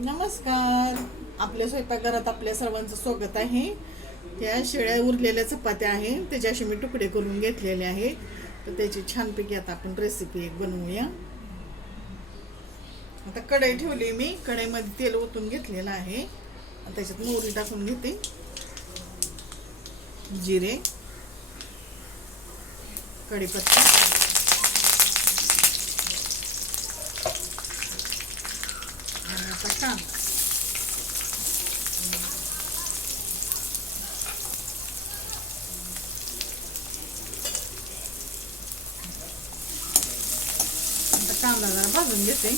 नमस्कार. आपल्या स्वयंपाकघरात आपल्या सर्वांचं स्वागत आहे. त्या शेळ्या उरलेल्या चपात्या आहे. त्याच्याशी मी तुकडे करून घेतलेले आहे. तर त्याची छानपैकी आता आपण रेसिपी एक बनवूया. आता कढई ठेवली मी. कढईमध्ये तेल ओतून घेतलेलं आहे. त्याच्यात मोहरी टाकून घेते. जिरे. कढीपत्ता. आता कांदा कांदा जरा भाजून घेते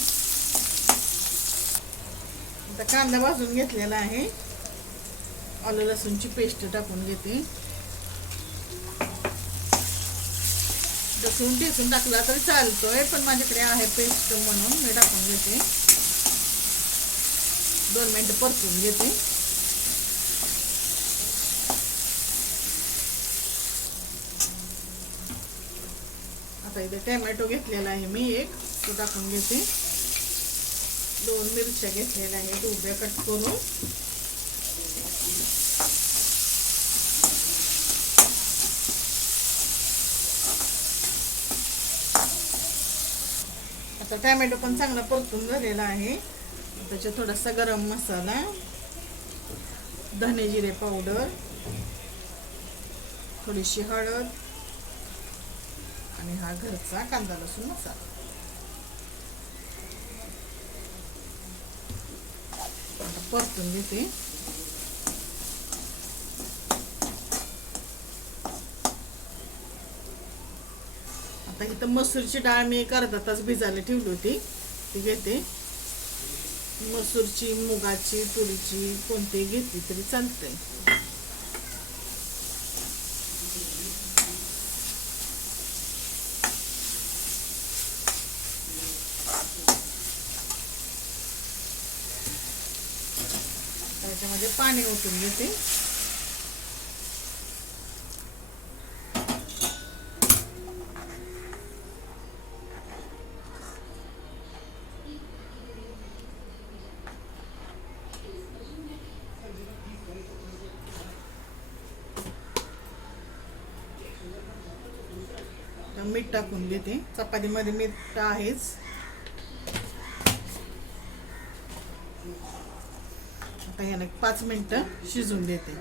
आता कांदा भाजून घेतलेला आहे. आलं लसूणची पेस्ट टाकून घेते. लसूण ठेचून टाकला तरी चालतोय पण माझ्याकडे आहे पेस्ट म्हणून मी टाकून घेते. दोन मिनटं परतून घेते. आता इथे टॅमॅटो घेतलेला आहे मी एक तो टाकून घेते. दोन मिरच्या घेतलेल्या आहेत उभ्या कट करून. आता टॅमॅटो पण चांगला परतून झालेला आहे. त्याच्यात थोडासा गरम मसाला धने जिरे पावडर थोडीशी हळद आणि हा घरचा कांदा लसूण मसाला. आता परतून घेते. आता इथं मसूरची डाळ मी एक अर्धा तास भिजायला ठेवली होती. ती घेते. मसूरची मुगाची तुरीची कोणतीही घेतली तरी चालते त्याच्यामध्ये पाणी ओतून घेते. मीठ टाकून घेते. चपातीमध्ये मीठ आहेच. आता याने पाच मिनिटं शिजून देते.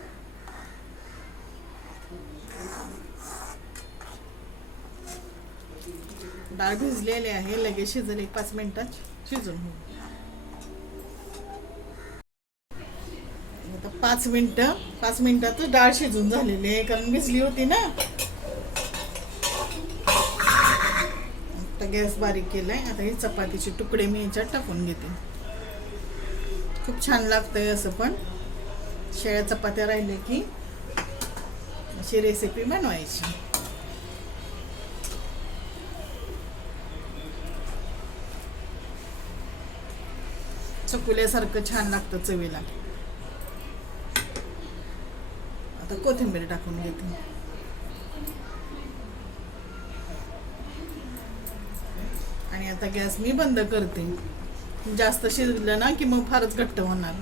डाळ भिजलेली आहे. लगेच शिजले पाच मिनिटात शिजून होईल. आता पाच मिनिटं पाच मिनिटातच डाळ शिजून झालेली आहे. कारण भिजली होती ना. आता गॅस बारीक केलाय. आता हे चपातीचे तुकडे मी याच्यात टाकून घेते. खूप छान लागतं आहे असं पण. शेळ्या चपात्या राहिल्या की अशी रेसिपी बनवायची. चकुल्यासारखं छान लागतं चवीला. आता कोथिंबीर टाकून घेते. आणि आता गॅस मी बंद करते. जास्त शिजलं ना की मग फारच घट्ट होणार.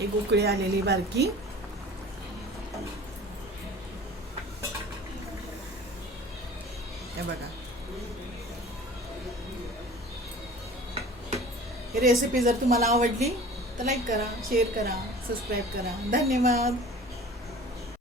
एक उकळी आलेली बारकी. हे बघा. ही रेसिपी जर तुम्हाला आवडली तर लाईक करा शेअर करा सबस्क्राईब करा. धन्यवाद.